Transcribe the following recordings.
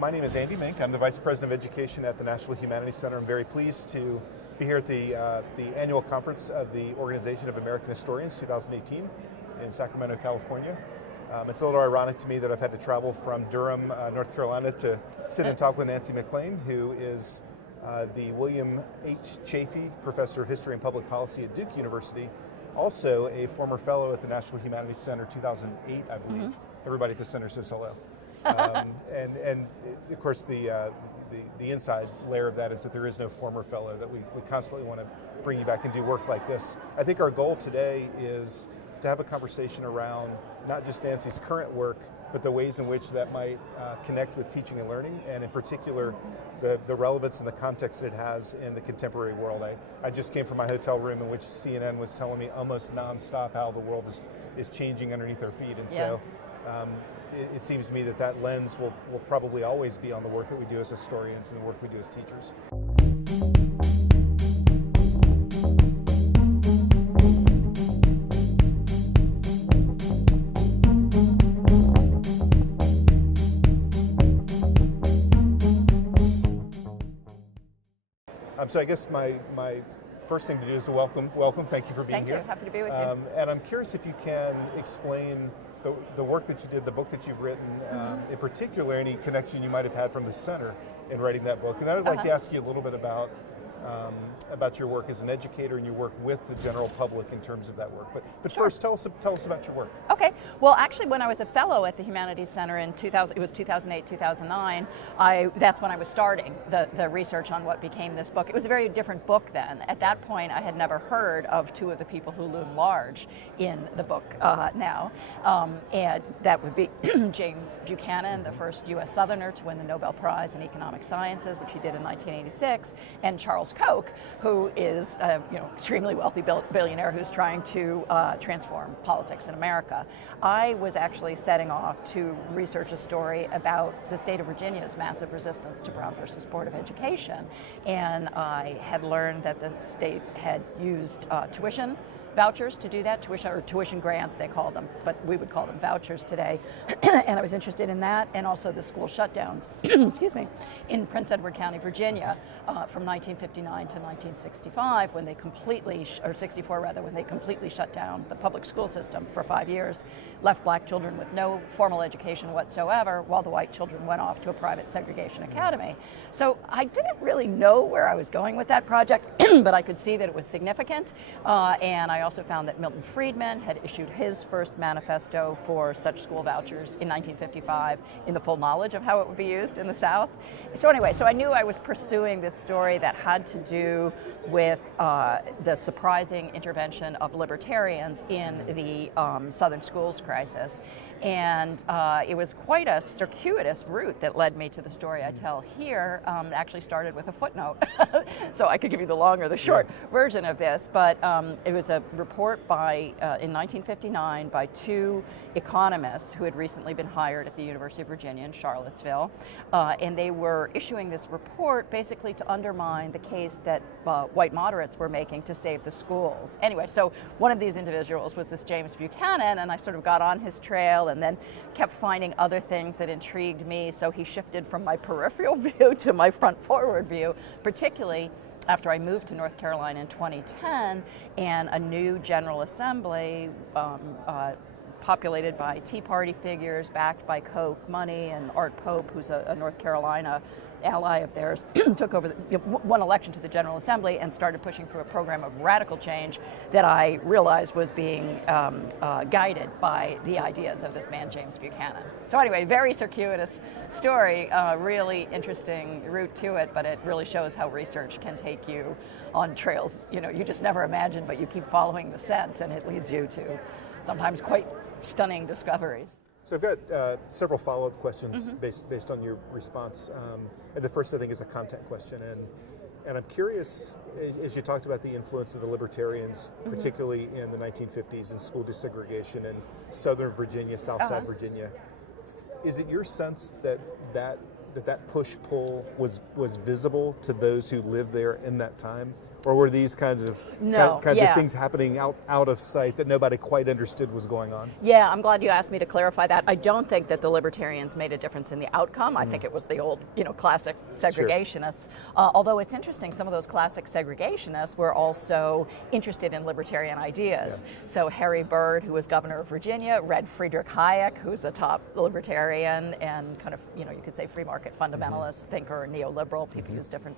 My name is Andy Mink. I'm the Vice President of Education at the National Humanities Center. I'm very pleased to be here at the annual conference of the Organization of American Historians 2018 in Sacramento, California. It's a little ironic to me that I've had to travel from Durham, North Carolina to sit and talk with Nancy Maclean, who is the William H. Chafee Professor of History and Public Policy at Duke University, also a former fellow at the National Humanities Center 2008, I believe. Mm-hmm. Everybody at the center says hello. And of course the inside layer of that is that there is no former fellow, that we constantly want to bring you back and do work like this. I think our goal today is to have a conversation around not just Nancy's current work, but the ways in which that might connect with teaching and learning, and in particular, the relevance and the context it has in the contemporary world. I just came from my hotel room in which CNN was telling me almost nonstop how the world is changing underneath our feet, and yes. So it seems to me that lens will probably always be on the work that we do as historians and the work we do as teachers. So I guess my first thing to do is to welcome. Thank you for being here. Thank you. Happy to be with you. And I'm curious if you can explain the work that you did, the book that you've written, in particular, any connection you might have had from the center in writing that book. And then I'd like to ask you a little bit about your work as an educator and your work with the general public in terms of that work. But sure. First, tell us about your work. Okay. Well, actually, when I was a fellow at the Humanities Center in 2008, 2009, that's when I was starting the research on what became this book. It was a very different book then. At that point, I had never heard of two of the people who loom large in the book now. And that would be James Buchanan, the first U.S. Southerner to win the Nobel Prize in Economic Sciences, which he did in 1986, and Charles Koch, who is extremely wealthy billionaire who's trying to transform politics in America. I was actually setting off to research a story about the state of Virginia's massive resistance to Brown versus Board of Education, and I had learned that the state had used tuition vouchers to do that, tuition grants they call them, but we would call them vouchers today. And I was interested in that, and also the school shutdowns, excuse me, in Prince Edward County, Virginia, from 1959 to 1965, when they completely, or 64 rather, when they completely shut down the public school system for 5 years, left black children with no formal education whatsoever, while the white children went off to a private segregation academy. So I didn't really know where I was going with that project, but I could see that it was significant, and I also found that Milton Friedman had issued his first manifesto for such school vouchers in 1955 in the full knowledge of how it would be used in the South. So anyway, I knew I was pursuing this story that had to do with the surprising intervention of libertarians in the Southern schools crisis. And it was quite a circuitous route that led me to the story I tell here. It actually started with a footnote. So I could give you the long or the short version of this, but it was a report in 1959 by two economists who had recently been hired at the University of Virginia in Charlottesville, and they were issuing this report basically to undermine the case that white moderates were making to save the schools. Anyway, so one of these individuals was this James Buchanan, and I sort of got on his trail and then kept finding other things that intrigued me, so he shifted from my peripheral view to my front forward view, particularly after I moved to North Carolina in 2010, and a new General Assembly populated by Tea Party figures, backed by Koch money, and Art Pope, who's a North Carolina ally of theirs, took over, won election to the General Assembly and started pushing through a program of radical change that I realized was being guided by the ideas of this man, James Buchanan. So anyway, very circuitous story, really interesting route to it, but it really shows how research can take you on trails you just never imagined, but you keep following the scent and it leads you to sometimes quite stunning discoveries. So I've got several follow-up questions based on your response. And the first, I think, is a content question. And I'm curious, as you talked about the influence of the libertarians, particularly in the 1950s in school desegregation in Southern Virginia, Southside Virginia, is it your sense that push-pull was visible to those who lived there in that time? Or were these kinds of No, kinds yeah. of things happening out of sight that nobody quite understood was going on? Yeah, I'm glad you asked me to clarify that. I don't think that the libertarians made a difference in the outcome. I think it was the old, classic segregationists. Although it's interesting, some of those classic segregationists were also interested in libertarian ideas. Yeah. So Harry Byrd, who was governor of Virginia, read Friedrich Hayek, who's a top libertarian and kind of, you could say free market fundamentalist thinker, neoliberal. People use different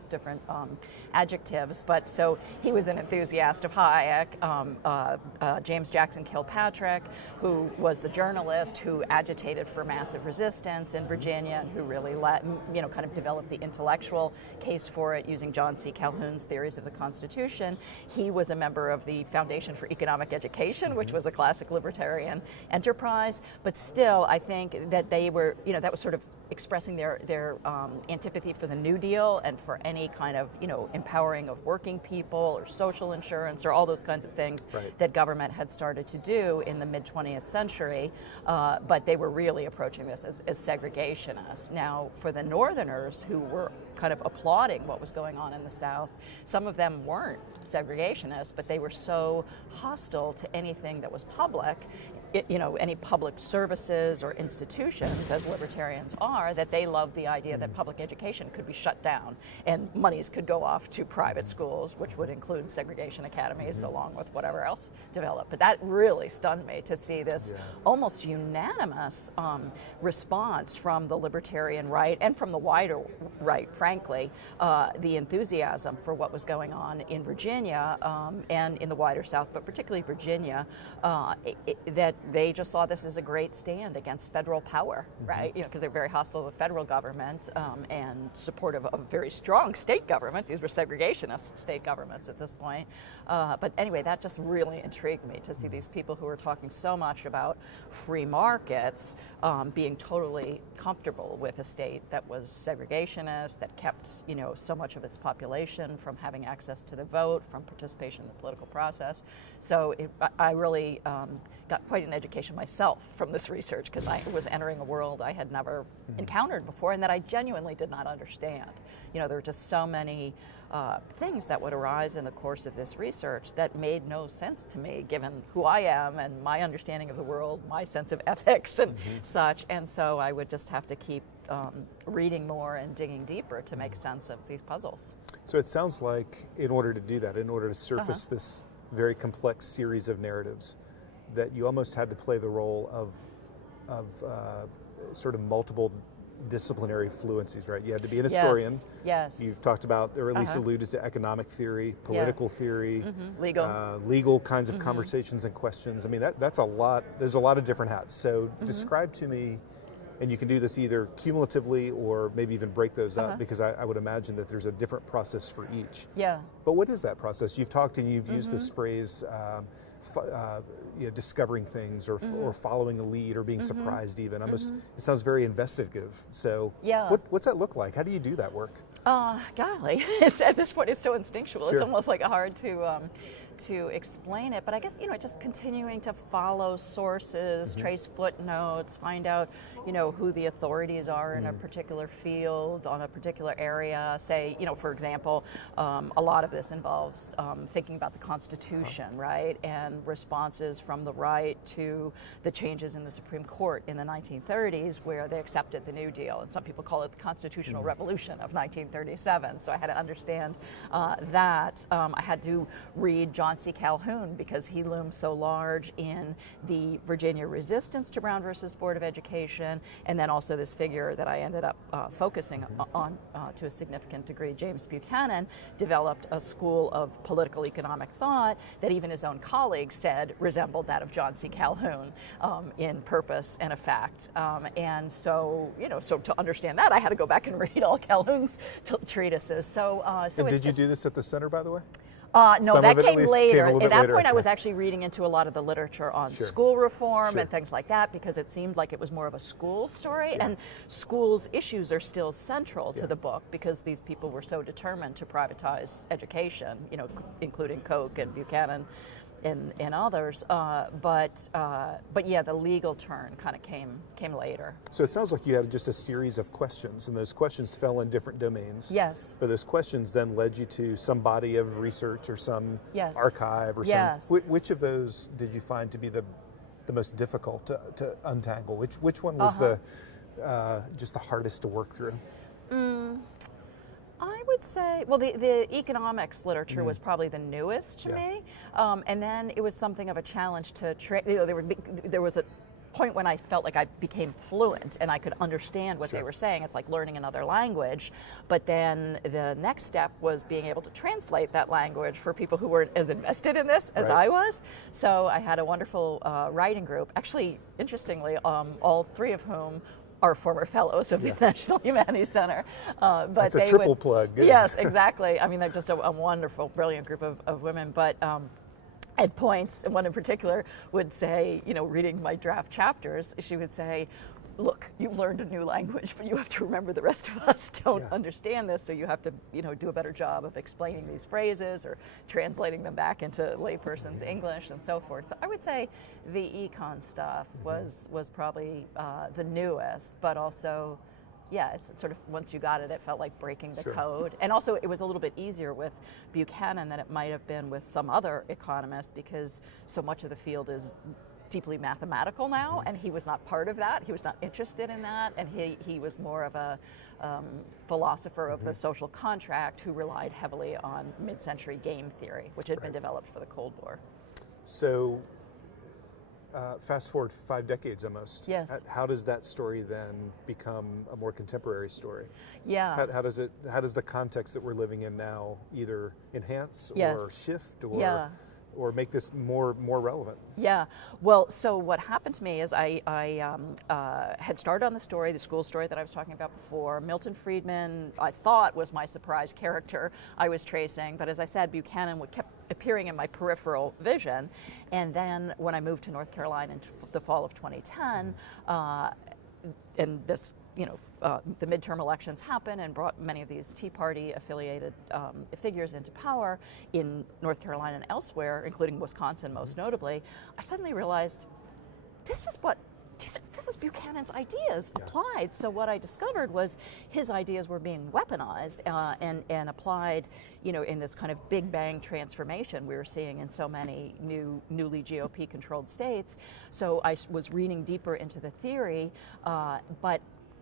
adjectives, but so he was an enthusiast of Hayek. James Jackson Kilpatrick, who was the journalist who agitated for massive resistance in Virginia and who really kind of developed the intellectual case for it using John C. Calhoun's theories of the Constitution. He was a member of the Foundation for Economic Education, which was a classic libertarian enterprise, but still I think that they were, that was sort of expressing their antipathy for the New Deal and for any kind of, empowering of working people or social insurance or all those kinds of things that government had started to do in the mid-20th century, but they were really approaching this as segregationists. Now, for the Northerners who were kind of applauding what was going on in the South, some of them weren't segregationists, but they were so hostile to anything that was public, any public services or institutions, as libertarians are, that they loved the idea that public education could be shut down and monies could go off to private schools, which would include segregation academies along with whatever else developed. But that really stunned me to see this almost unanimous response from the libertarian right and from the wider right, frankly, the enthusiasm for what was going on in Virginia and in the wider South, but particularly Virginia, that they just saw this as a great stand against federal power, right? Because they're very hostile to the federal government and supportive of a very strong state government. These were segregationist state governments at this point. But anyway, that just really intrigued me to see these people who were talking so much about free markets being totally comfortable with a state that was segregationist, that kept, so much of its population from having access to the vote, from participation in the political process. So I really got quite an education myself from this research because I was entering a world I had never encountered before and that I genuinely did not understand. There were just so many things that would arise in the course of this research that made no sense to me given who I am and my understanding of the world, my sense of ethics and such. And so I would just have to keep reading more and digging deeper to make sense of these puzzles. So it sounds like in order to do that, in order to surface this very complex series of narratives, that you almost had to play the role of sort of multiple disciplinary fluencies, right? You had to be an historian. Yes. You've talked about, or at least alluded to, economic theory, political theory, legal kinds of conversations and questions. I mean, that's a lot. There's a lot of different hats. So describe to me, and you can do this either cumulatively or maybe even break those up, because I would imagine that there's a different process for each. Yeah. But what is that process? You've talked and you've used this phrase, discovering things or following a lead or being surprised even. Almost, it sounds very investigative. So what's that look like? How do you do that work? Golly, at this point it's so instinctual. Sure. It's almost like hard to explain it. But I guess, just continuing to follow sources, trace footnotes, find out, who the authorities are in a particular field, on a particular area. Say, for example, a lot of this involves thinking about the Constitution, right? And responses from the right to the changes in the Supreme Court in the 1930s where they accepted the New Deal. And some people call it the Constitutional Revolution of 1937. So I had to understand that. I had to read John C. Calhoun because he loomed so large in the Virginia resistance to Brown versus Board of Education, and then also this figure that I ended up focusing on to a significant degree, James Buchanan, developed a school of political economic thought that even his own colleagues said resembled that of John C. Calhoun in purpose and effect. And so, so to understand that, I had to go back and read all Calhoun's treatises. So and did you do this at the center, by the way? No, that came later. At that point, I was Okay. actually reading into a lot of the literature on school reform and things like that because it seemed like it was more of a school story. And schools' issues are still central to the book because these people were so determined to privatize education, including Koch and Buchanan and others. But yeah, the legal turn kind of came later. So it sounds like you had just a series of questions, and those questions fell in different domains. Yes. But those questions then led you to some body of research or some Yes. archive or Yes. some. Which of those did you find to be the most difficult to untangle? Which one was just the hardest to work through? I would say, well, the economics literature was probably the newest to me, and then it was something of a challenge to there was a point when I felt like I became fluent and I could understand what they were saying. It's like learning another language, but then the next step was being able to translate that language for people who weren't as invested in this as I was. So I had a wonderful writing group. Actually, interestingly, all three of whom are former fellows of the National Humanities Center. But that's a triple plug. Good. Yes, exactly. I mean, they're just a wonderful, brilliant group of women. But at points, and one in particular would say, reading my draft chapters, she would say, look, you've learned a new language, but you have to remember the rest of us don't understand this, so you have to, do a better job of explaining these phrases or translating them back into layperson's English and so forth. So I would say the econ stuff was probably the newest, but also, it's sort of, once you got it, it felt like breaking the code. And also it was a little bit easier with Buchanan than it might have been with some other economists, because so much of the field is deeply mathematical now, and he was not part of that. He was not interested in that, and he was more of a philosopher of the social contract who relied heavily on mid-century game theory, which had been developed for the Cold War. So fast forward 5 decades almost. Yes. How does that story then become a more contemporary story? Yeah. How does the context that we're living in now either enhance or shift or make this more relevant? Yeah. Well, so what happened to me is I had started on the school story that I was talking about before. Milton Friedman, I thought, was my surprise character I was tracing, but as I said, Buchanan kept appearing in my peripheral vision. And then when I moved to North Carolina in the fall of 2010, and this, the midterm elections happened and brought many of these Tea Party affiliated figures into power in North Carolina and elsewhere, including Wisconsin most notably, I suddenly realized this is Buchanan's ideas applied. So what I discovered was his ideas were being weaponized and applied, in this kind of big bang transformation we were seeing in so many newly GOP controlled states. So I was reading deeper into the theory, but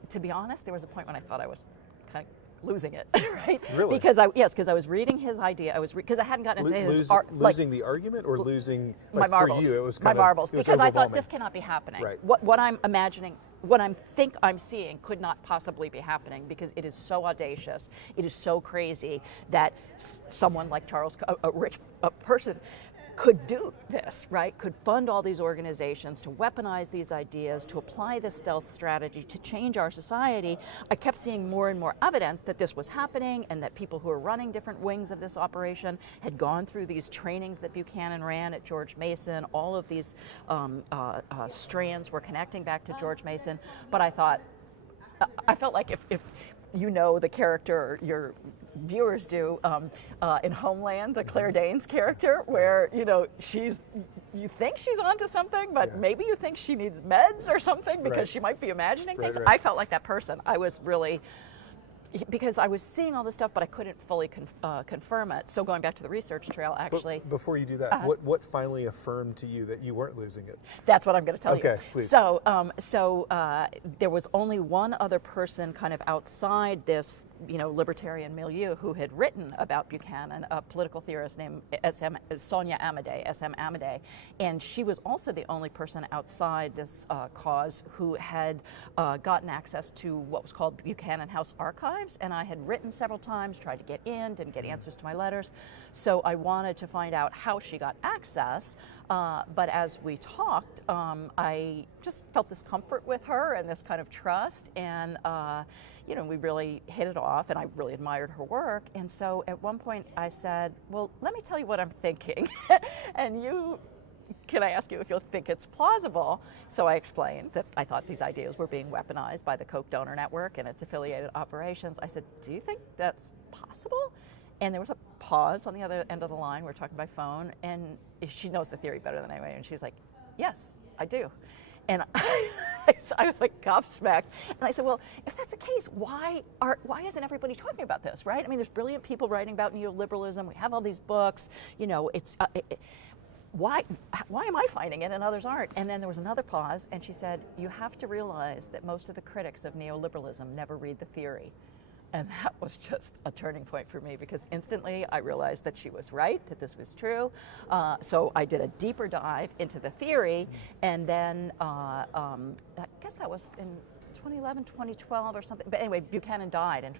to be honest, there was a point when I thought I was kind of losing it, right? Really? Because I was reading his idea. Because I hadn't gotten into his losing the argument, or losing my marbles. For you, it was my kind marbles. Of, it was because I thought overwhelming. this cannot be happening. Right. What I'm imagining, what I think I'm seeing, could not possibly be happening, because it is so audacious. It is so crazy that someone like Charles, a rich person, could do this, right? Could fund all these organizations to weaponize these ideas, to apply this stealth strategy to change our society. I kept seeing more and more evidence that this was happening, and that people who were running different wings of this operation had gone through these trainings that Buchanan ran at George Mason. All of these strands were connecting back to George Mason. But I felt like if the character, your viewers do, in Homeland, the Claire Danes character, where, you think she's onto something, but maybe you think she needs meds or something because she might be imagining things. Right. I felt like that person. I was really, because I was seeing all this stuff, but I couldn't fully confirm it. So going back to the research trail, actually. But before you do that, what finally affirmed to you that you weren't losing it? That's what I'm going to tell you. Okay, please. So, there was only one other person kind of outside this, libertarian milieu who had written about Buchanan, a political theorist named Sonia Amadei, S.M. Amadei, and she was also the only person outside this cause who had gotten access to what was called Buchanan House Archives, and I had written several times, tried to get in, didn't get answers to my letters, so I wanted to find out how she got access, but as we talked, I just felt this comfort with her and this kind of trust, and we really hit it off, and I really admired her work. And so at one point I said, well, let me tell you what I'm thinking. And can I ask you if you'll think it's plausible? So I explained that I thought these ideas were being weaponized by the Koch donor network and its affiliated operations. I said, do you think that's possible? And there was a pause on the other end of the line. We're talking by phone, and she knows the theory better than anybody, and she's like, yes, I do. And I was like gobsmacked. And I said, well, if that's the case, why isn't everybody talking about this, right? I mean, there's brilliant people writing about neoliberalism. We have all these books. You know, it's why am I finding it and others aren't? And then there was another pause, and she said, you have to realize that most of the critics of neoliberalism never read the theory. And that was just a turning point for me, because instantly I realized that she was right, that this was true. So I did a deeper dive into the theory, and then I guess that was in 2011, 2012 or something. But anyway, Buchanan died in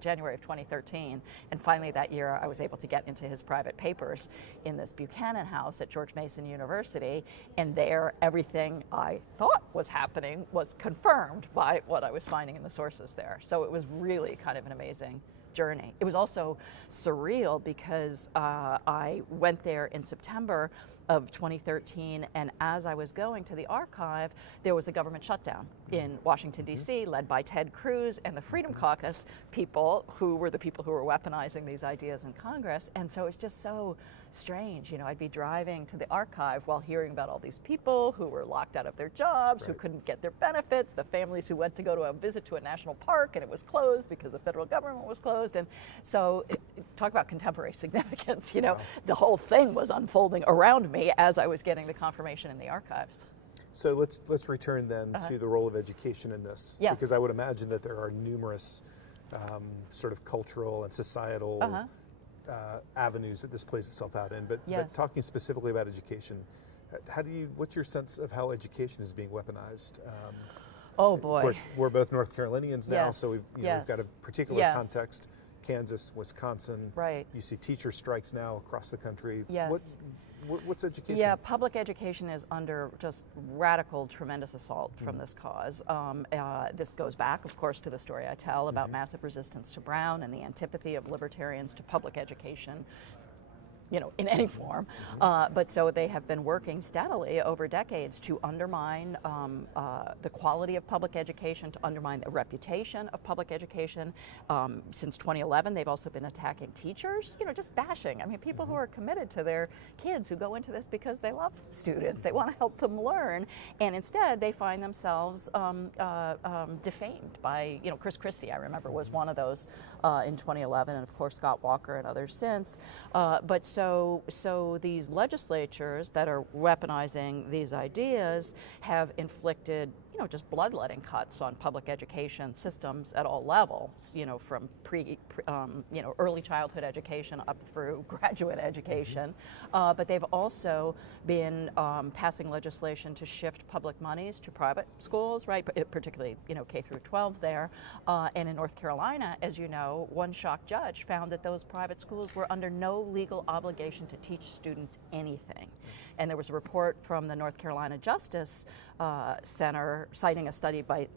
January of 2013. And finally that year I was able to get into his private papers in this Buchanan house at George Mason University. And there everything I thought was happening was confirmed by what I was finding in the sources there. So it was really kind of an amazing journey. It was also surreal because I went there in September of 2013, and as I was going to the archive, there was a government shutdown in Washington, D.C., led by Ted Cruz and the Freedom Caucus people, who were the people who were weaponizing these ideas in Congress. And so it's just so strange. You know, I'd be driving to the archive while hearing about all these people who were locked out of their jobs, who couldn't get their benefits, the families who went to go to a visit to a national park and it was closed because the federal government was closed. And so talk about contemporary significance, you know, the whole thing was unfolding around me as I was getting the confirmation in the archives. So let's return then to the role of education in this, because I would imagine that there are numerous sort of cultural and societal avenues that this plays itself out in. But talking specifically about education, what's your sense of how education is being weaponized? Oh boy! Of course, we're both North Carolinians now, so we've got a particular context. Kansas, Wisconsin. Right. You see teacher strikes now across the country. Yes. What's education? Yeah, public education is under just radical, tremendous assault from this cause. This goes back, of course, to the story I tell about massive resistance to Brown and the antipathy of libertarians to public education, you know, in any form. But so they have been working steadily over decades to undermine the quality of public education, to undermine the reputation of public education. Since 2011, they've also been attacking teachers, you know, just bashing. I mean, people who are committed to their kids, who go into this because they love students, they want to help them learn, and instead they find themselves defamed by, you know, Chris Christie, I remember, was one of those in 2011, and of course Scott Walker and others since. But so these legislatures that are weaponizing these ideas have inflicted, you know, just bloodletting cuts on public education systems at all levels, you know, from early childhood education up through graduate education. But they've also been passing legislation to shift public monies to private schools, right? Particularly, you know, K through 12 there. And in North Carolina, as you know, one shock judge found that those private schools were under no legal obligation to teach students anything. And there was a report from the North Carolina Justice Center citing a study by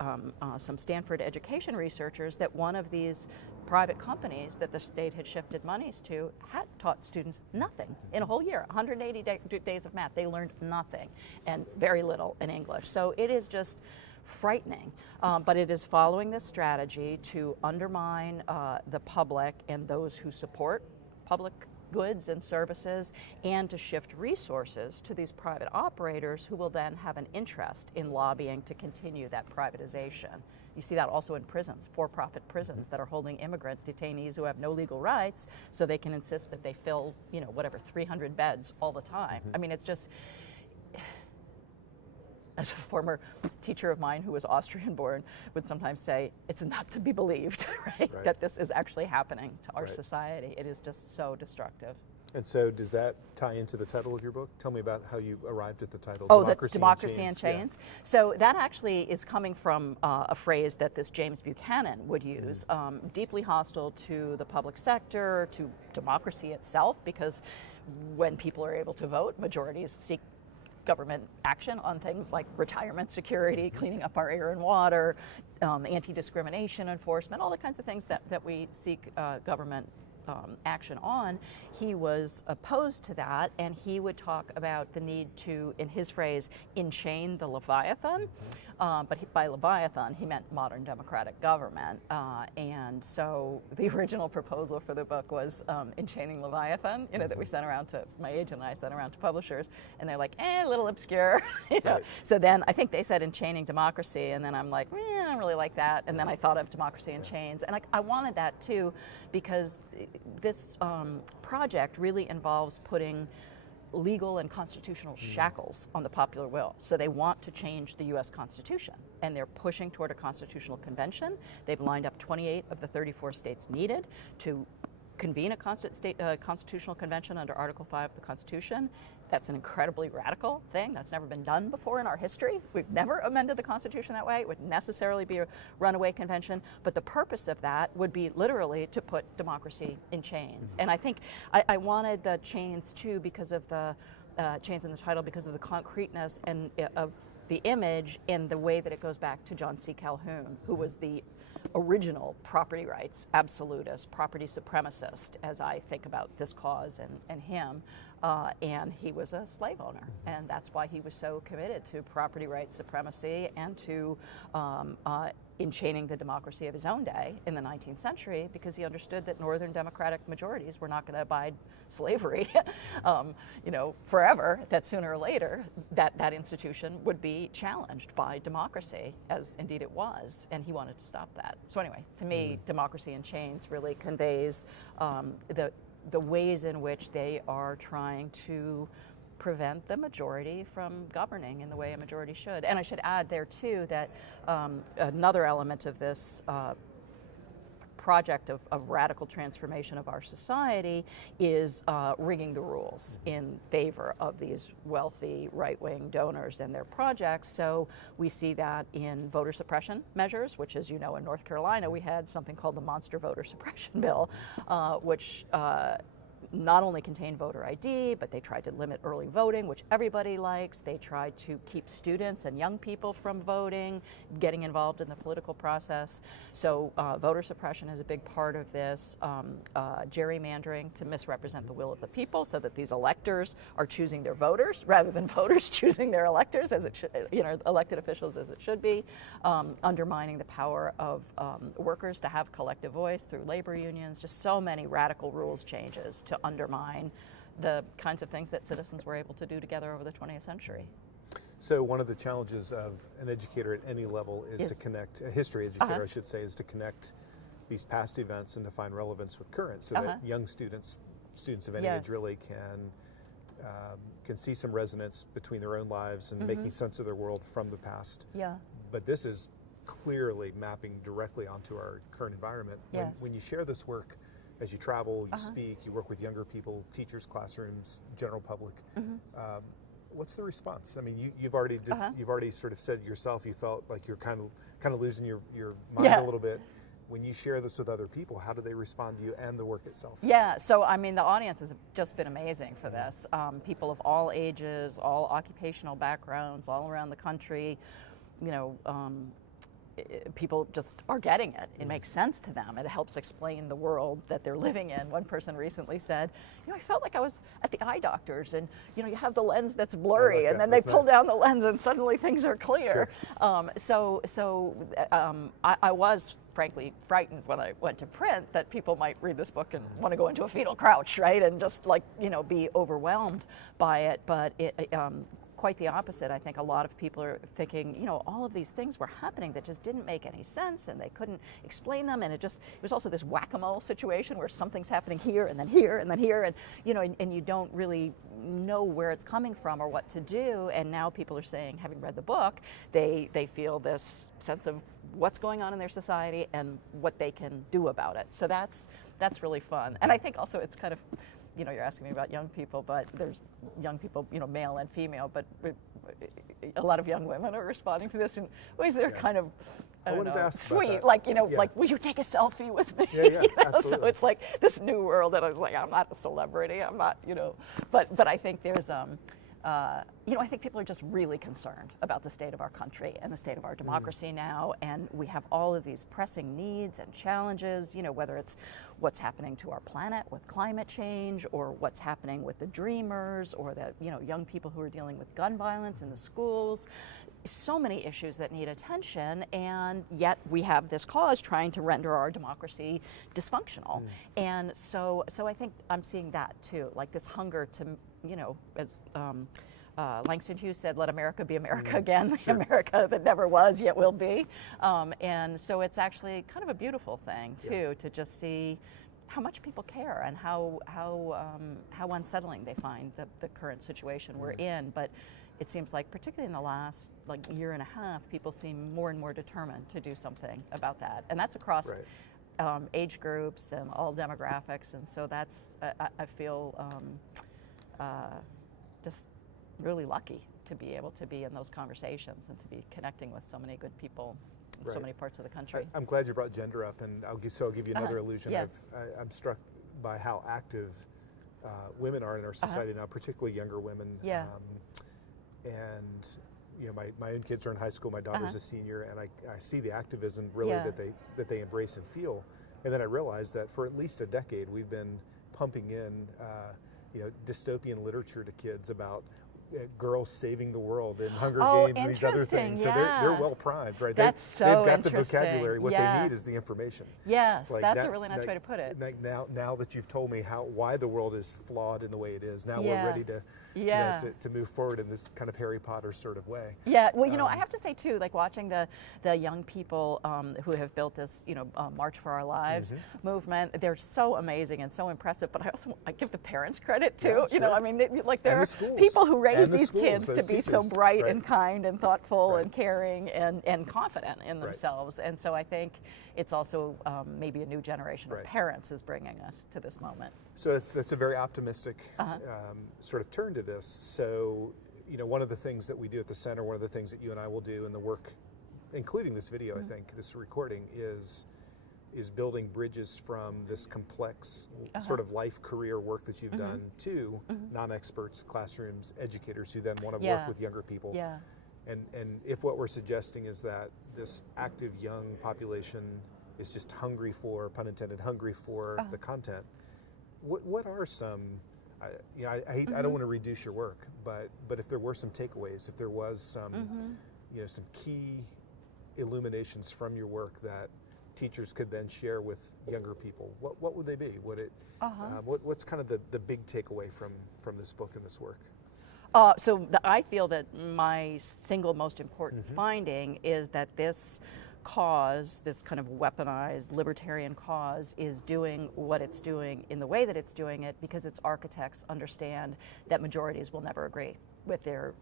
some Stanford education researchers that one of these private companies that the state had shifted monies to had taught students nothing in a whole year, 180 days of math. They learned nothing and very little in English. So it is just frightening, but it is following this strategy to undermine the public and those who support public goods and services, and to shift resources to these private operators who will then have an interest in lobbying to continue that privatization. You see that also in prisons, for-profit prisons that are holding immigrant detainees who have no legal rights, so they can insist that they fill, you know, whatever, 300 beds all the time. I mean, it's just, as a former teacher of mine who was Austrian-born would sometimes say, it's not to be believed, right? That this is actually happening to our society. It is just so destructive. And so does that tie into the title of your book? Tell me about how you arrived at the title, Democracy in Chains. So that actually is coming from a phrase that this James Buchanan would use, deeply hostile to the public sector, to democracy itself, because when people are able to vote, majorities seek government action on things like retirement security, cleaning up our air and water, anti-discrimination enforcement, all the kinds of things that we seek government action on, he was opposed to that, and he would talk about the need to, in his phrase, enchain the Leviathan. But by Leviathan, he meant modern democratic government. And so the original proposal for the book was enchaining Leviathan, that we sent around to, my agent and I sent around to publishers, and they're like, a little obscure. Right. So then I think they said enchaining democracy, and then I'm like, I don't really like that. And then I thought of democracy in chains. And I wanted that too, because this project really involves putting legal and constitutional shackles on the popular will. So they want to change the U.S. Constitution, and they're pushing toward a constitutional convention. They've lined up 28 of the 34 states needed to convene a constitutional convention under Article 5 of the Constitution. That's an incredibly radical thing. That's never been done before in our history. We've never amended the Constitution that way. It would necessarily be a runaway convention, but the purpose of that would be literally to put democracy in chains. And I think I wanted the chains too because of the chains in the title, because of the concreteness and of the image in the way that it goes back to John C. Calhoun, who was the original property rights absolutist, property supremacist, as I think about this cause and him. And he was a slave owner, and that's why he was so committed to property rights supremacy and to enchaining the democracy of his own day in the 19th century, because he understood that northern democratic majorities were not going to abide slavery forever, that sooner or later that institution would be challenged by democracy, as indeed it was, and he wanted to stop that. So anyway, to me, Democracy in Chains really conveys the ways in which they are trying to prevent the majority from governing in the way a majority should. And I should add there too that another element of this project of radical transformation of our society is rigging the rules in favor of these wealthy right-wing donors and their projects. So we see that in voter suppression measures, which, as you know, in North Carolina, we had something called the Monster Voter Suppression Bill, which not only contained voter ID, but they tried to limit early voting, which everybody likes. They tried to keep students and young people from voting, getting involved in the political process. So voter suppression is a big part of this. Gerrymandering to misrepresent the will of the people, so that these electors are choosing their voters rather than voters choosing their electors, as it should, elected officials as it should be. Undermining the power of workers to have collective voice through labor unions. Just so many radical rules changes to undermine the kinds of things that citizens were able to do together over the 20th century. So one of the challenges of an educator at any level is to connect, a history educator I should say, is to connect these past events and to find relevance with current, so that young students of any age really can see some resonance between their own lives and making sense of their world from the past. Yeah. But this is clearly mapping directly onto our current environment. When you share this work, as you travel, you speak, you work with younger people, teachers, classrooms, general public. What's the response? I mean, you've already sort of said yourself, you felt like you're kind of losing your mind a little bit. When you share this with other people, how do they respond to you and the work itself? Yeah, so I mean, the audience has just been amazing for this. People of all ages, all occupational backgrounds, all around the country. People just are getting it. It makes sense to them. It helps explain the world that they're living in. One person recently said, I felt like I was at the eye doctor's, and you have the lens that's blurry, and then they pull down the lens and suddenly things are clear. Sure. I was frankly frightened when I went to print that people might read this book and want to go into a fetal crouch, right? And just be overwhelmed by it. But quite the opposite. I think a lot of people are thinking, all of these things were happening that just didn't make any sense, and they couldn't explain them, and it was also this whack-a-mole situation where something's happening here and then here and then here, and and you don't really know where it's coming from or what to do. And now people are saying, having read the book, they feel this sense of what's going on in their society and what they can do about it. So that's really fun. And I think also it's kind of, you're asking me about young people, but there's young people, male and female, but a lot of young women are responding to this in ways that are kind of, I don't know, sweet, like, like, will you take a selfie with me? So it's like this new world that I was like, I'm not a celebrity, I'm not, but I think there's I think people are just really concerned about the state of our country and the state of our democracy now, and we have all of these pressing needs and challenges, whether it's what's happening to our planet with climate change, or what's happening with the dreamers, or the young people who are dealing with gun violence in the schools. So many issues that need attention, and yet we have this cause trying to render our democracy dysfunctional. And so I think I'm seeing that too, like this hunger to, as Langston Hughes said, let America be America again, the America that never was yet will be. And so it's actually kind of a beautiful thing too, to just see how much people care and how unsettling they find the current situation we're in. But it seems like, particularly in the last year and a half, people seem more and more determined to do something about that, and that's across age groups and all demographics. And so that's I feel just really lucky to be able to be in those conversations and to be connecting with so many good people in so many parts of the country. I'm glad you brought gender up, and I'll give you another illusion. I'm struck by how active women are in our society now, particularly younger women. And my own kids are in high school. My daughter's a senior, and I see the activism really that they embrace and feel. And then I realized that for at least a decade we've been pumping in dystopian literature to kids about girls saving the world in Hunger Games and these other things. So they're well primed, right? That's they've got the vocabulary. What they need is the information. Yes, that's a really nice way to put it. Now that you've told me why the world is flawed in the way it is, now we're ready to to move forward in this kind of Harry Potter sort of way. Yeah, well, I have to say too, like watching the young people who have built this, March for Our Lives movement, they're so amazing and so impressive. But I give the parents credit too. I mean, there are people who raise these kids to be so bright and kind and thoughtful and caring and confident in themselves. And so I think it's also maybe a new generation of parents is bringing us to this moment. So that's a very optimistic sort of turn to this. So, one of the things that we do at the center, one of the things that you and I will do in the work, including this video, I think, this recording, is building bridges from this complex sort of life career work that you've done to non-experts, classrooms, educators who then want to work with younger people. And if what we're suggesting is that this active young population is just hungry for, pun intended, hungry for the content, what are some, I don't want to reduce your work, but if there were some takeaways, if there was some, some key illuminations from your work that teachers could then share with younger people, what would they be? What's kind of the big takeaway from this book and this work? I feel that my single most important finding is that this cause, this kind of weaponized libertarian cause, is doing what it's doing in the way that it's doing it because its architects understand that majorities will never agree with their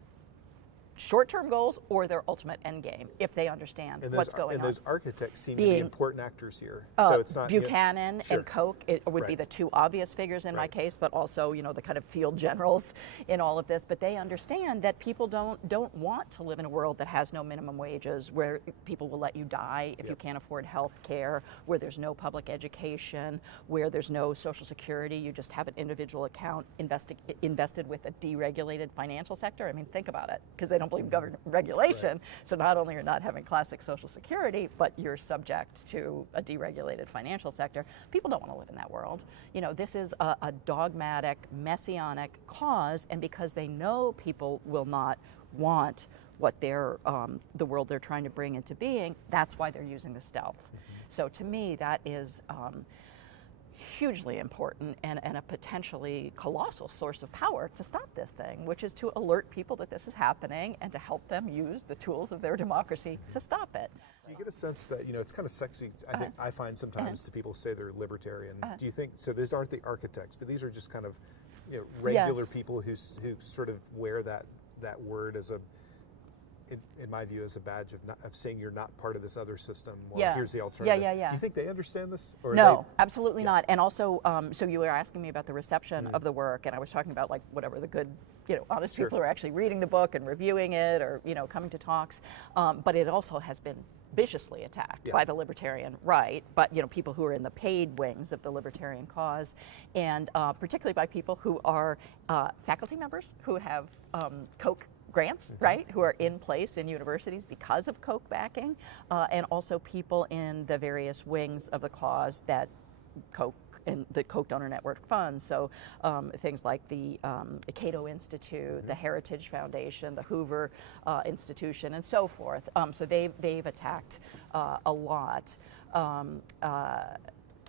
short-term goals or their ultimate end game if they understand what's going on. And those architects seem to be important actors here. So it's not Buchanan and Koch. It would be the two obvious figures in my case, but also the kind of field generals in all of this. But they understand that people don't want to live in a world that has no minimum wages, where people will let you die if you can't afford health care, where there's no public education, where there's no Social Security. You just have an individual account invested with a deregulated financial sector. I mean, think about it, because they don't believe in government regulation. So not only you're not having classic Social Security, but you're subject to a deregulated financial sector. People don't want to live in that world. This is a dogmatic, messianic cause, and because they know people will not want what they're the world they're trying to bring into being, that's why they're using the stealth. So to me, that is hugely important and a potentially colossal source of power to stop this thing, which is to alert people that this is happening and to help them use the tools of their democracy to stop it. Do you get a sense that, it's kind of sexy, I find sometimes to people who say they're libertarian. Do you think, so these aren't the architects, but these are just kind of regular people who sort of wear that word as in my view, as a badge of saying you're not part of this other system, or Yeah. here's the alternative. Yeah. Do you think they understand this? Or No, absolutely not. And also, so you were asking me about the reception of the work, and I was talking about like whatever the good, honest Sure. people are actually reading the book and reviewing it, or coming to talks. But it also has been viciously attacked by the libertarian right, but people who are in the paid wings of the libertarian cause, and particularly by people who are faculty members who have Koch grants, right, who are in place in universities because of Koch backing, and also people in the various wings of the cause that Koch and the Koch donor network funds. So things like the Cato Institute, the Heritage Foundation, the Hoover Institution, and so forth. So they've attacked a lot.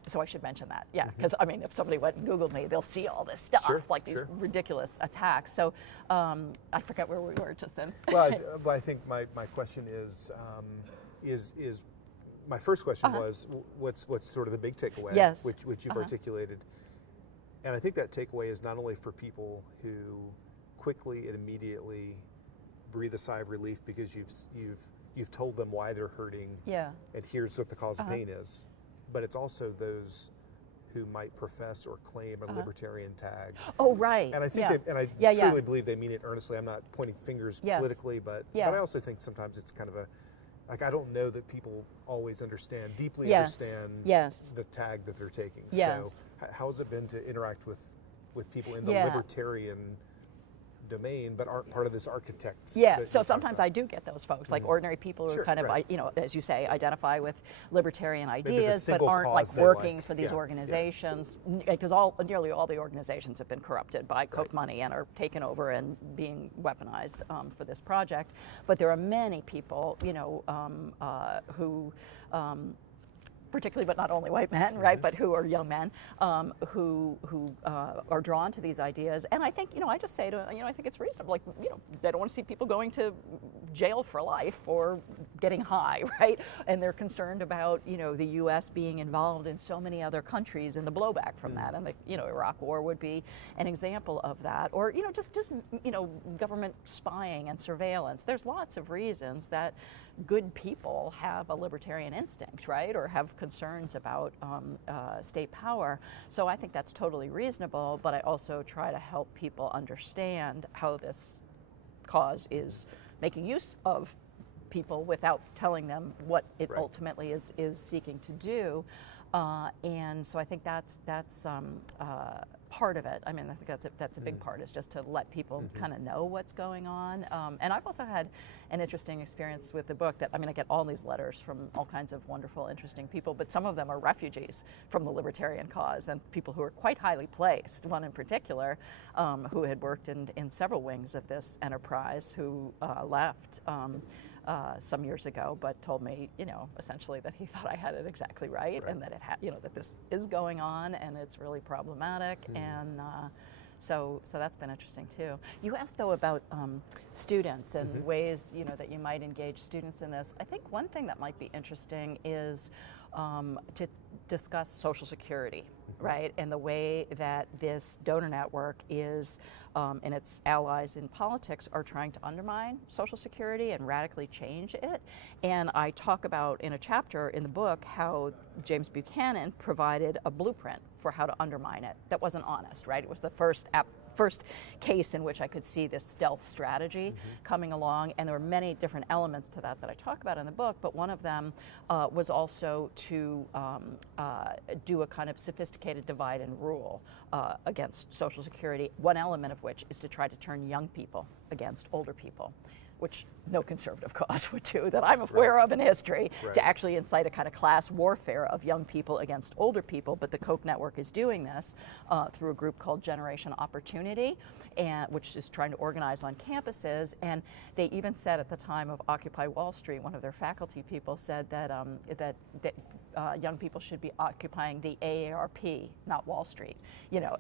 So I should mention that, because if somebody went and Googled me, they'll see all this stuff, like these ridiculous attacks. So I forget where we were just then. Well, I think my question is my first question was what's sort of the big takeaway, which you've articulated, and I think that takeaway is not only for people who quickly and immediately breathe a sigh of relief because you've told them why they're hurting, and here's what the cause of pain is. But it's also those who might profess or claim a libertarian tag. Oh, right. And I think I truly believe they mean it earnestly. I'm not pointing fingers politically, but I also think sometimes it's kind of I don't know that people always deeply understand the tag that they're taking. So how has it been to interact with people in the libertarian domain, but aren't part of this architect? So sometimes I do get those folks, like ordinary people who kind of, as you say, identify with libertarian ideas, but aren't like working for these organizations, because nearly all the organizations have been corrupted by Koch money and are taken over and being weaponized for this project. But there are many people, who particularly, but not only white men, right? But who are young men who are drawn to these ideas. And I think, I just say to, I think it's reasonable. Like, they don't want to see people going to jail for life or getting high, right? And they're concerned about, the U.S. being involved in so many other countries and the blowback from that. And the, Iraq War would be an example of that. Or, just government spying and surveillance. There's lots of reasons that good people have a libertarian instinct, right? Or have concerns about state power. So I think that's totally reasonable, but I also try to help people understand how this cause is making use of people without telling them what it ultimately is seeking to do. And so I think that's part of it. I think that's a big part, is just to let people kind of know what's going on. And I've also had an interesting experience with the book that, I get all these letters from all kinds of wonderful, interesting people, but some of them are refugees from the libertarian cause and people who are quite highly placed. One in particular, who had worked in several wings of this enterprise, who left some years ago, but told me, essentially that he thought I had it exactly right, and that it that this is going on and it's really problematic, and so that's been interesting too. You asked though about students and ways that you might engage students in this. I think one thing that might be interesting is to discuss Social Security, right, and the way that this donor network is, and its allies in politics are trying to undermine Social Security and radically change it. And I talk about in a chapter in the book how James Buchanan provided a blueprint for how to undermine it that wasn't honest, right? It was the first case in which I could see this stealth strategy coming along, and there were many different elements to that I talk about in the book, but one of them was also to do a kind of sophisticated divide and rule against Social Security, one element of which is to try to turn young people against older people, which no conservative cause would do that I'm aware of in history, to actually incite a kind of class warfare of young people against older people. But the Koch network is doing this through a group called Generation Opportunity, which is trying to organize on campuses. And they even said at the time of Occupy Wall Street, one of their faculty people said that young people should be occupying the AARP, not Wall Street,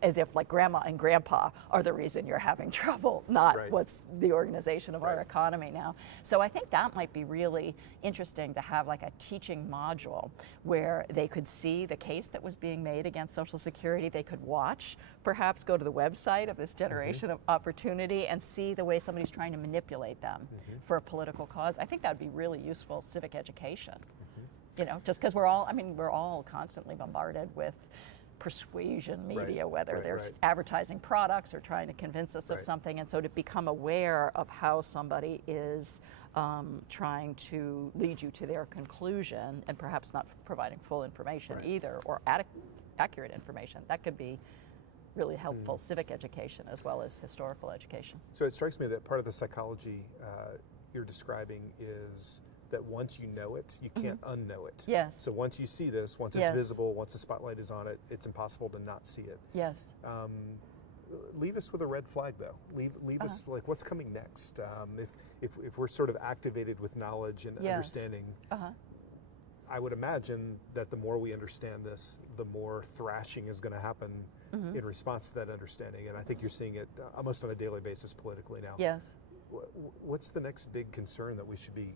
as if like grandma and grandpa are the reason you're having trouble, not what's the organization of our economy now. So I think that might be really interesting to have like a teaching module where they could see the case that was being made against Social Security. They could watch, perhaps go to the website of this generation of opportunity and see the way somebody's trying to manipulate them for a political cause. I think that would be really useful civic education. Just because we're all constantly bombarded with persuasion media, whether they're advertising products or trying to convince us of something. And so to become aware of how somebody is trying to lead you to their conclusion and perhaps not providing full information either, or accurate information, that could be really helpful civic education as well as historical education. So it strikes me that part of the psychology you're describing is that once you know it, you can't unknow it. Yes. So once you see this, once it's visible, once the spotlight is on it, it's impossible to not see it. Yes. Leave us with a red flag, though. Leave us like what's coming next. If we're sort of activated with knowledge and understanding, I would imagine that the more we understand this, the more thrashing is going to happen in response to that understanding. And I think you're seeing it almost on a daily basis politically now. Yes. What's the next big concern that we should be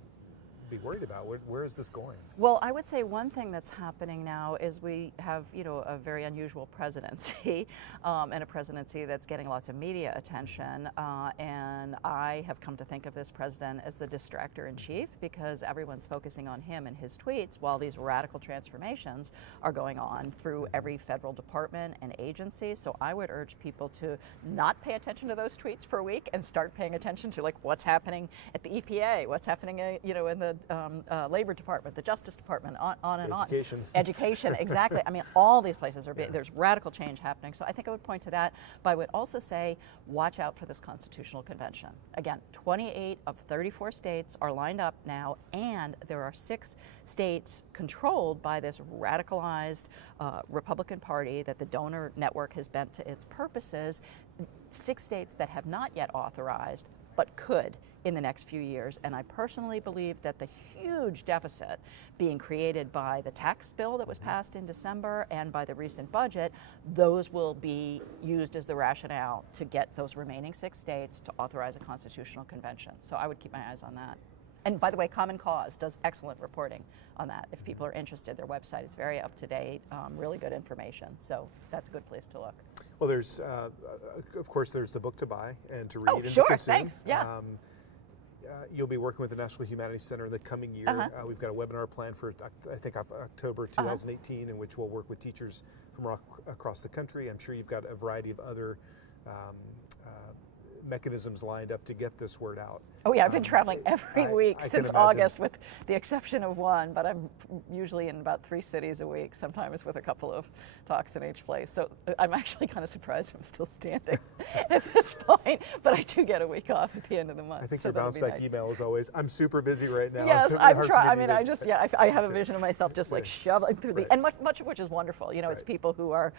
worried about? Where is this going? Well, I would say one thing that's happening now is we have, a very unusual presidency, and a presidency that's getting lots of media attention. And I have come to think of this president as the distractor in chief, because everyone's focusing on him and his tweets while these radical transformations are going on through every federal department and agency. So I would urge people to not pay attention to those tweets for a week and start paying attention to like what's happening at the EPA, what's happening, in the Labor Department, the Justice Department, on and Education. on. Education, exactly. I mean, all these places are there's radical change happening. So I think I would point to that, but I would also say, watch out for this Constitutional Convention. Again, 28 of 34 states are lined up now, and there are 6 states controlled by this radicalized Republican Party that the donor network has bent to its purposes. 6 states that have not yet authorized, but could in the next few years. And I personally believe that the huge deficit being created by the tax bill that was passed in December and by the recent budget, those will be used as the rationale to get those remaining 6 states to authorize a constitutional convention. So I would keep my eyes on that. And by the way, Common Cause does excellent reporting on that. If people are interested, their website is very up to date, really good information. So that's a good place to look. Well, there's, of course, there's the book to buy and to read and sure, to consume. Thanks. Yeah. You'll be working with the National Humanities Center in the coming year. We've got a webinar planned for, I think, October 2018, in which we'll work with teachers from across the country. I'm sure you've got a variety of other mechanisms lined up to get this word out. Oh yeah, I've been traveling every week since August, with the exception of one, but I'm usually in about 3 cities a week, sometimes with a couple of talks in each place. So I'm actually kind of surprised I'm still standing at this point, but I do get a week off at the end of the month. I think so your bounce back email is always, I'm super busy right now. Yes, I'm trying. I mean, I have a vision of myself just like shoveling through and much of which is wonderful. It's people who are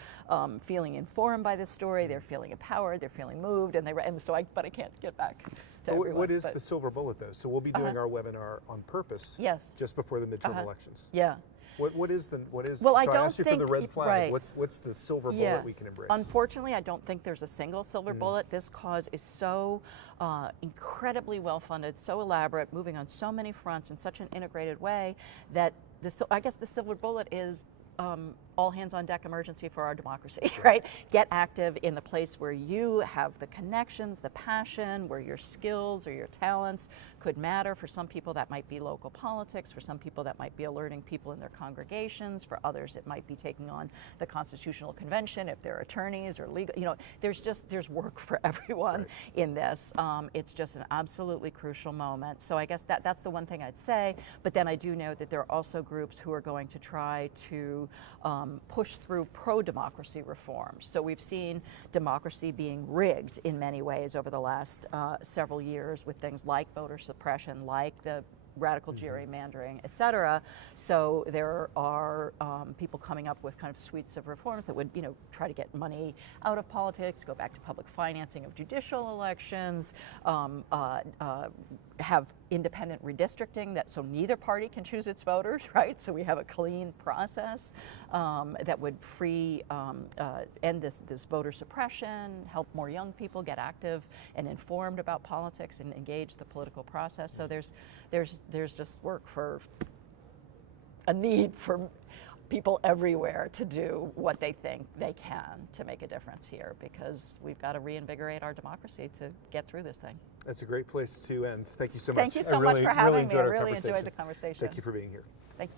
feeling informed by this story, they're feeling empowered, they're feeling moved, but I can't get back to everyone. What is the silver bullet, though? So we'll be doing our webinar on purpose just before the midterm elections. Yeah. What is well, so I don't asked you think, for the red flag. What's the silver bullet we can embrace? Unfortunately, I don't think there's a single silver bullet. This cause is so incredibly well funded, so elaborate, moving on so many fronts in such an integrated way that I guess the silver bullet is all hands on deck emergency for our democracy, right? Get active in the place where you have the connections, the passion, where your skills or your talents could matter. For some people that might be local politics, for some people that might be alerting people in their congregations, for others it might be taking on the Constitutional Convention if they're attorneys or legal, there's work for everyone in this. It's just an absolutely crucial moment. So I guess that's the one thing I'd say, but then I do know that there are also groups who are going to try to push through pro-democracy reforms. So we've seen democracy being rigged in many ways over the last several years with things like voter suppression, like the radical gerrymandering, et cetera. So there are people coming up with kind of suites of reforms that would, try to get money out of politics, go back to public financing of judicial elections, have independent redistricting, so neither party can choose its voters, right? So we have a clean process that would end this voter suppression, help more young people get active and informed about politics and engage the political process. So there's just work for a need for people everywhere to do what they think they can to make a difference here, because we've got to reinvigorate our democracy to get through this thing. That's a great place to end. Thank you so much. Thank you so much for having me. I really enjoyed enjoyed the conversation. Thank you for being here. Thanks.